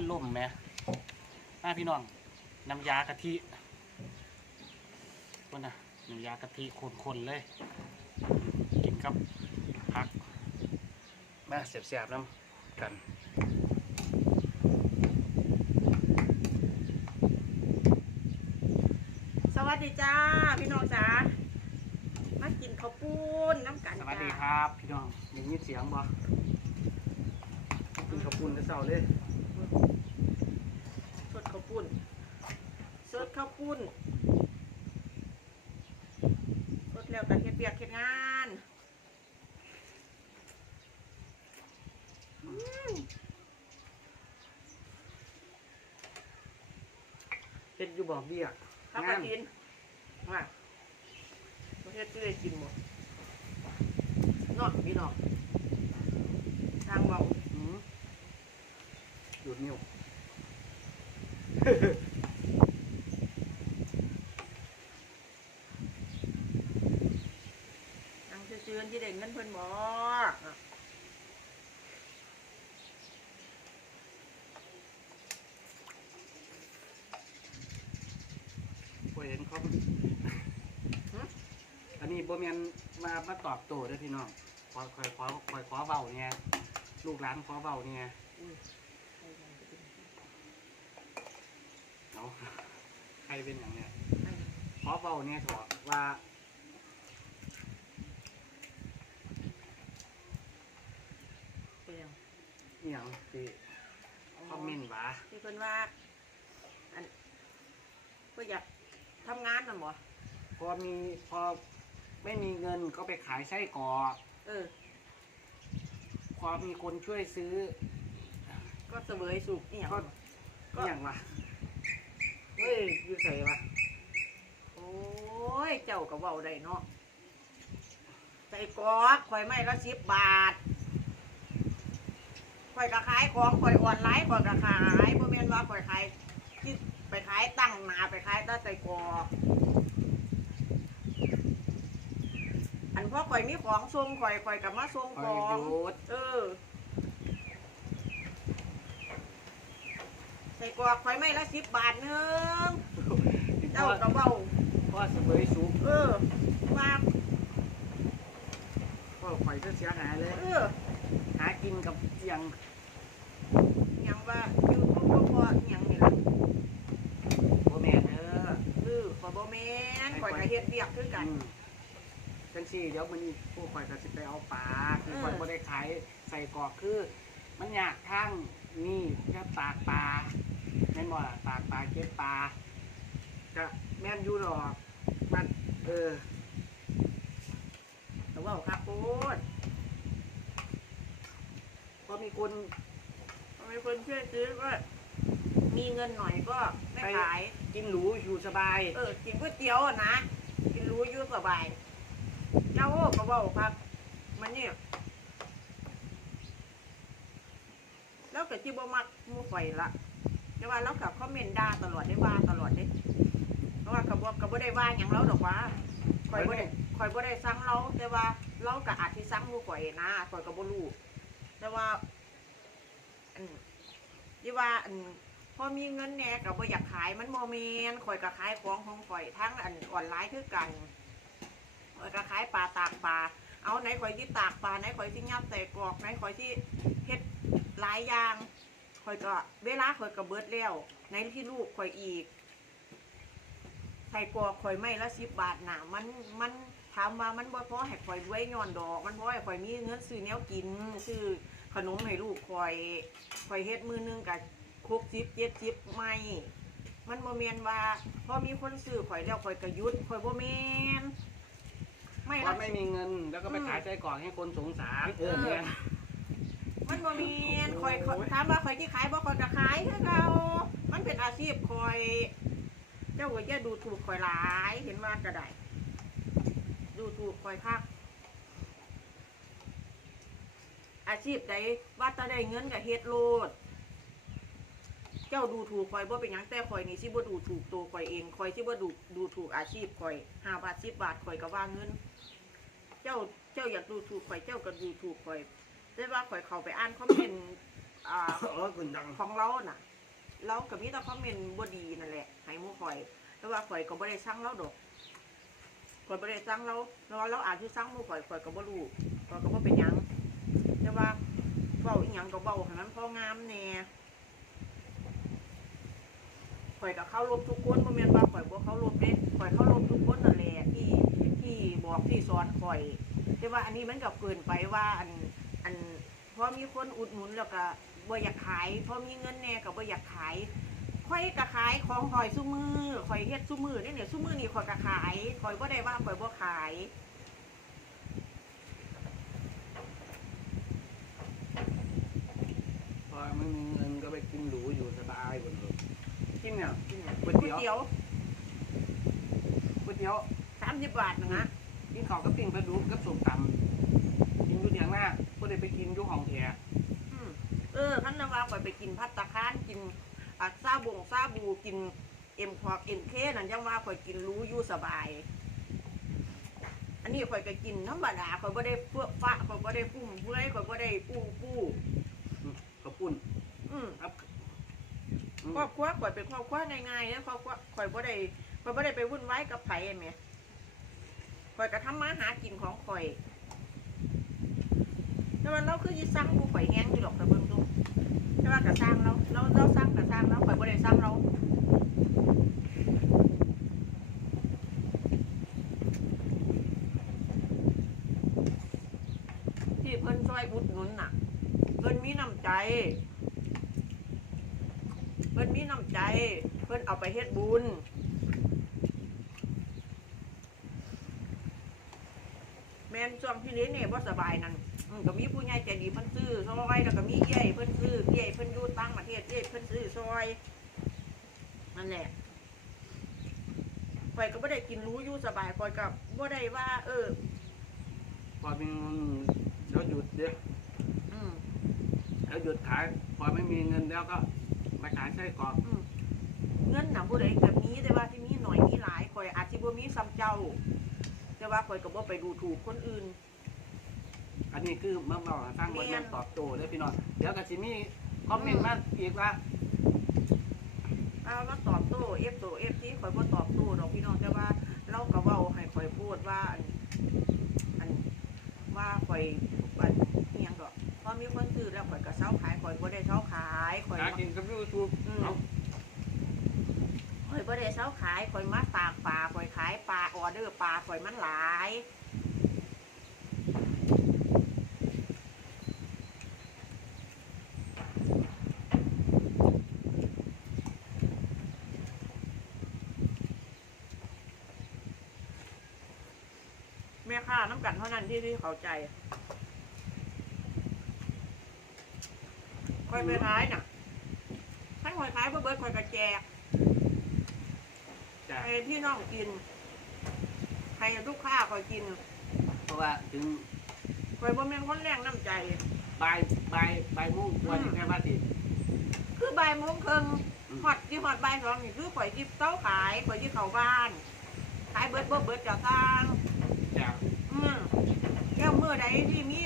นล่มแหม่มาพี่น้องน้ำยากะทิคนน่ะน้ำยากะทิคนๆเลย กินกับผักมาเสียบๆน้ำกันสวัสดีจ้าพี่น้องจ้ามากินข้าวปุ้นน้ำกันสวัสดีจ้าครับ พี่น้องได้ยินเสียงบ่กินข้าวปุ้นแต่เช้าเลย สดข้าวปุ้นสดข้าวปุ้นสดแล้วกันเฮ็ดเบียกเฮ็ดงานอืมเฮ็ดอยู่บ่เบี้ยข้าวปลากินมาประเทศที่ได้กินหมดนอนพี่น้องทางเบาุดนิ้วทางซื่อๆที่ได้เงินเพิ่นบ่อะบ่เห็นเขาอันนี้บ่แม่นมามาตอบโต้เด้อพี่น้องขอขอยขอขอขอเว้าเนี่ยลูกหลานขอเว้าเนี่ยอุ้ย เอาใครเป็นอย่างเนี้ยขอเว้าเนี่ยเถอะว่าเป็นหยังอหย่างที่คอมเมนต์ว่าที่เพิ่นว่า อันเพิ่นอยากทำงานน่ะบ่พอมีพอไม่มีเงินก็ไปขายไส้กรอกเออ พอมีคนช่วยซื้อก็เสวยสุขนี่หยังก็ก็อหย่างวะ เฮ้ยอยู่ใส่วะโอ้ย เจ้าก็เว้าได้เนาะใส่กรอกข่อยไม่ละสิบบาทข่อยก็ขายของข่อยออนไลน์ข่อยก็ขายบ่แม่นว่าข่อยขายที่ไปขายตั้งหนาไปขายแตาใส่กรอกอันพ่อข่อยมีของส่งข่อยข่อยกับมาส่งคขอยองหยุดเออ ใส่กรอกข่อยไม่ละสิบบาทหนึงเจ้าก็เว้าพ่อเสมยสุกเออว่าพ่อข่อยจะเสียหายเลย เออหากินกับอหย่างหยังว่าอยู่ทุกข์ก็พอหยังนี่ล่ะโบแม่นเด้อเออขอยบ่แม่นข่อยก็เฮ็ดเวียกคือกันอืมจังสี่เดี๋ยวมันนี้พวกข่อยก็สิไปเอาปลาคือเออข่อยบ่ได้ขายใส่กรอกคือ มันยากทาง นี่จะตากปลาแม่นบ่ล่ะตากปลาเก็บปลาก็แม่นอยู่ดอกมันเออแต่ว่าครับโคตรพอมีคนมีคนช่วยซื้อก็มีเงินหน่อยก็ไม่ขาย กินหรูอยู่สบาย เออกินก๋วยเตี๋ยวอะนะ กินรู้อยู่สบายเจ้าก็เว้าครับ มันเนี่ย แล้วก็ที่บ่มักหมู่ข่อยละแต่ว่าเรากับคอมเมนต์ด่าตลอดได้ว่าตลอดเด้เพราะว่ากับว่กับบ่ได้ว่าหยังเราดอกว่าข่อยบ่ได้ข่อยบ่ได้สั่งเรา แต่ว่าเราก็อาจสิสั่งหมู่ข่อยนะข่อยก็บ่รู้แต่ว่าอันที่ว่าอันพอมีเงินแหน่ก็บ่อยากขายมันบ่แม่นข่อยก็ขายของของข่อยทั้งอันออนไลน์คือกันข่อยก็ขายปลาตากปลา เอาไหนข่อยที่ตากปลาไหนข่อยที่ยัดใส่กรอกไหนข่อยที่เฮ็ดหลายอย่างข่อยก็เวลาข่อยก็เบิดแล้วในที่ลูกข่อยอีกใส่กรอกข่อยไม่ละสิบบาทหน่ะมันมันถามว่ามันบ่พอให้ข่อยด้วยย้อนดอก มันพอให้ข่อยมีเงินซื้อแนวกินซื้อขนมให้ลูกข่อยข่อยเฮ็ดมือหนึงกับคุกจิบเจ็ดจิบไม่มันบ่แม่นว่าพอมีคนซื้อข่อยแล้วข่อยก็หยุดข่อยบ่แม่น ไม่พอละไม่มีเงิน แล้วก็ไปอืมขายไส้กรอกให้คนสงสารเออแม่นมันบ่แม่นข่อยโอ้ยถามว่าข่อยสิขายบ่ข่อยก็ขายคือเก่ามันเป็นอาชีพข่อย เจ้าก็อย่าดูถูกข่อยหลายเห็นว่าก็ได้ ดูถูกข่อยคัก อาชีพใดว่าแตาได้เงินกับเฮ็ดโลด เจ้าดูถูกข่อยบ่เป็นหยังแต่ข่อยนี่สิบ่ดูถูกตัวข่อยเองข่อยสิบ่ดูดูถูกอาชีพข่อยห้าบาทสิบบาทข่อยก็ว่าเงิน เจ้าเจ้าอยากดูถูกข่อยเจ้าก็ดูถูกข่อยแต่ว่าข่อยเข้าไปอ่านคอมเมนต์อ่า เออคุณดังของเราน่ะ เราก็มีแต่คอมเมนต์บ่ดีนั่นแหละให้หมู่ข่อย แต่ว่าข่อยก็บ่ได้สั่งเราดอกข่อยบ่ได้สั่งเราแต่ว่าเราอาจสิสั่งหมู่ข่อยข่อยก็บ่รู้ข่อยก็บ่เป็นหยัง แต่ว่าเว้าอีหยังก็เว้าให้มันพองามแหน่ข่อยก็เข้ารบทุกคนบ่แม่นว่าข่อยบ่เข้ารบเด้ข่อยเข้ารบทุกคนนั่นแหละที่ ที่บอกที่สอนข่อย แต่ว่าอันนี้มันก็เกินไปว่าอันอันพอมีคนอุดหนุนแล้วก็บ่อยากขายพอมีเงินแน่ก็บ่อยากขายข่อยก็ขายของข่อยซุมือข่อยเฮ็ดซุมือนี่เนี่ยซุมือนี่ข่อยก็ขายข่อยบ่ได้ว่าข่อยบ่ขายพอไม่มีเงินก็ไปกินหรูอยู่สบายกว่าเลยกินเนี่ยก๋ก๋ววยยเตี๋เตี๋ยว ยว ก๋วยเตี๋ยว 30บาทนะฮะกินข้าวกับปิ้งปลาดุกกับส้มตำกินอยู่เถียงหน้าก็ได้ไปกินอยู่ห้องแอร์อืมเออคันนว่าข่อยไปกินพัตตาคารกินอะซาบงซาบูกินเอ็มพอกเอ็มเคนั่นยังว่าข่อยกินรู้อยู่สบาย อันนี้ข่อยก็กินธรรมดาข่อยบ่ได้เฟื่อฟ้าข่อยบ่ได้ฟุ่มเฟือยข่อยบ่ได้อู้ปู้ข้าวปุ้นอืมครับอืม ครอบครัวข่อยเป็นครอบครัวง่ายๆนะครอบครัวข่อยบ่ได้ข่อยบ่ได้ไปวุ่นวายกับไผแหม ข่อยก็ทำมาหากินของข่อยแต่ว่าเราคือสิสั่งผู้ข่อยแฮงอยู่ดอกแต่เบิ่งดูแต่ว่าก็สร้างเราเราเราสร้างก็สร้างเราข่อยบ่ได้สร้างเราที่เพิ่นช่วยอุดหนุนน่ะเพิ่นมีน้ำใจเพิ่นมีน้ำใจ เพิ่นเอาไปเฮ็ดบุญ ม่นช่วงที่นี้เนี่ยบ่สบายนั่นอืมก็มีผู้ใหญ่ใจดีเพิ่นซื้อซอยแล้วก็มีเย่เพิ่นซื้อเย่เพิ่นอยู่ต่างประเทศเย่เพิ่นซื้อซอยนั่นแหละข่อยก็บ่ได้กินรู้อยู่สบายข่อยก็บ่ได้ว่า เออ พอมีเงินแล้วหยุดเดี๋ยวอืมแล้วหยุดขาย พอไม่มีเงินแล้วก็มาขายไส้กรอกอืมเงินน่ะผู้ใดก็มีแต่ว่าที่มีหน่อยมีหลายข่อยอาจสิบ่มีซ้ำเจ้า แต่ว่าข่อยก็บ่ไปดูถูกคนอื่น อันนี้คือเมื่อเราสร้างบทแม่แม่นนตอบโต้เลยพี่น้องเดี๋ยวก็สิมีคอมเมนต์มาอีกว่าเอามาตอบโต้เอฟโต้เอฟที่ข่อยบ่ตอบโต้ดอกพี่น้องแต่ว่าเราก็เว้าให้ข่อยพูดว่าอันอันว่าข่อย ข่อยมันหลายแม่ค้าน้ำกันเท่านั้นที่ที่เข้าใจคอยไปขายน่ะถ้าคอยขายเพื่อเบิร์ดคอยกระแจกจ้ะ ให้พี่น้องกิน ให้ลูกค้าคอยกินเพราะว่าถึงคอยบ่แม่นคนแรงน้ำใจบ่ายบ่ายบ่ายโมุ่งควรแค่ว่าสิคือบ่ายโมงครึ่งอืมฮอดที่ฮอดบ่ายสองนี่คือข่อยที่เต้าขายข่อยที่เข้าบ้านขายเบิร์ดบ่เบิร์ดเจะสร้างจ้ะอืมแล้วเมื่อใดที่มี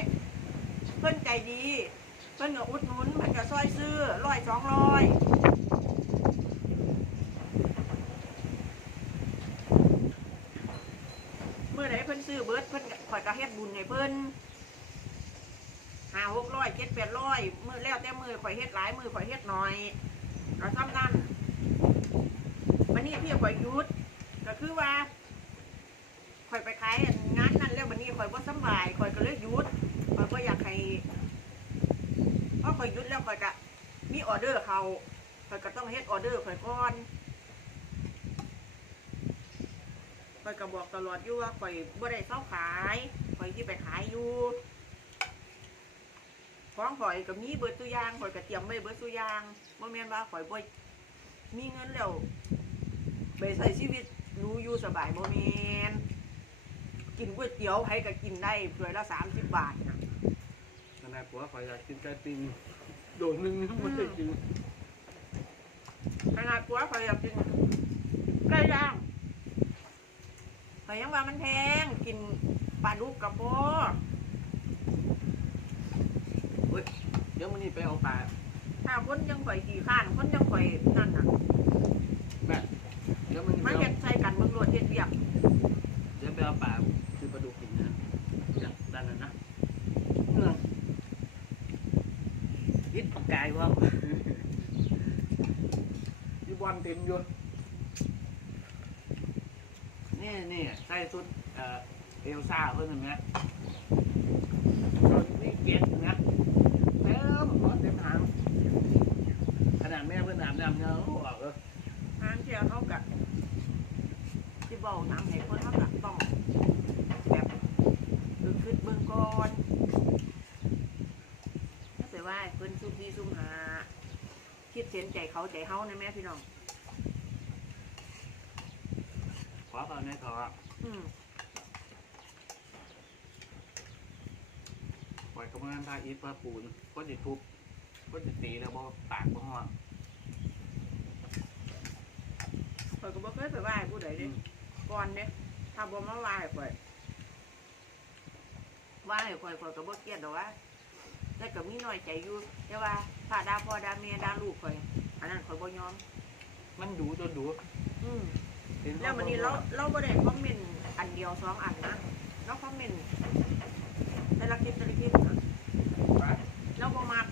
เพิ่นใจดี เพิ่นก็อุดหนุนเพิ่นก็ซอยซื้อร้อยสองร้อยเมื่อใดเพิ่นซื้อเบิดเพิ่นก็ข่อยก็เฮ็ดบุญให้เพิ่นห้าหกร้อยเจ็ดแปดร้อยมือแล้วแต่มือ ข่อยเฮ็ดหลายมือข่อยเฮ็ดน้อยก็ซ้ำนั่นวันนี้พี่ข่อยยุดก็คือว่าข่อยไปขายงานนั้นแล้ววันนี้ข่อยบ่สบายข่อยก็เลยยุดข่อยบ่อยากให้พราะข่อยยุดแล้วข่อยก็มีออเดอร์เขาข่อยก็ต้องเฮ็ดออเดอร์ข่อยก่อนข่อยก็บอกตลอดอยู่ว่าข่อยบ่ได้เศร้าขายข่อยที่ไปขายอยู่ ของข่อยก็มีเบิดตัวอย่างข่อยก็เตรียมไว้เบิดตัวอย่างบ่แม่นว่าข่อยบ่มีเงินแล้วไปใช้ชีวิตหรู้อยู่สบายบ่แม่นกินก๋วยเตี๋ยวใครก็กินได้ถ้วยละสามสิบบาทนะขนาดผัวขอยอยากกินไก่ปิ้งโดดหนึงมันได้กินขนาดตัวเขาอยากกินไก่ย่างเขายังว่ามันแพงกินปลาดุกกับโบ เดี๋ยวมื้อนี้ไปเอาปลาถ้าคนยังข่อยขี่ข้านคนยังข่อยนั่นน่ะแม่เดี๋ยวมันมาเดี๋ยวเฮ็ดใส่กันเบิ่งโลดเฮ็ดเวียกเดี๋ยวไปเอาปลาคือปลาดุกกินนะจากด้านนั้นนะเออยิดกายว่าอยู่บอลเต็มอยู่นี่นี่ใส่ชุดเอ่อเอลซ่าเพิ่นเห็นไหมเรานี่เก็ตนะเต็มหัวเต็มหางขนาดแม่เพิ่ นอาบน้ำเนี่ยเขาบอกเลยทางเที่ยวเขาก็สิเว้านำให้คนเขาก็ต้องแบบคือคิดเบิ่งก่อนถ้าไปว่าเพิ่นซุ่มที่ซุ่มหา คิดเห็นใจเขาใจเฮานะแม่พี่น้องขอเอาในทออืมปล่อยกำลังทาอีทปลาปูนก็จะทุบก็จะตีแล้วบ่ปากบ่หัว ข่อยก็บ่เคยไปว่าให้ผู้ใดเด้ก่อนเด้ถ้าบ่มาว่าให้ข่อยว่าให้ข่อยข่อยก็บ่เกลียดดอกว่าแต่ก็มีน้อยใจอยู่แต่ว่าถ้าด่าพ่อด่าแม่ด่าลูกข่อย อันนั้นข่อยบ่ยอม มันดูจนดูอืมเห็แล้ววันนี้เราเราบ่ได้คอมเมนต์อันเดียวสองอันนะเราคอมเมนต์แต่ละคลิปแต่ละคลิปนะเราบ่มัก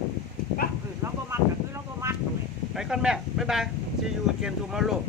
เออเราบ่มักก็คือเราบ่มักตรงนี้ไปก่อนแม่ บ๊ายบาย see you again tomorrow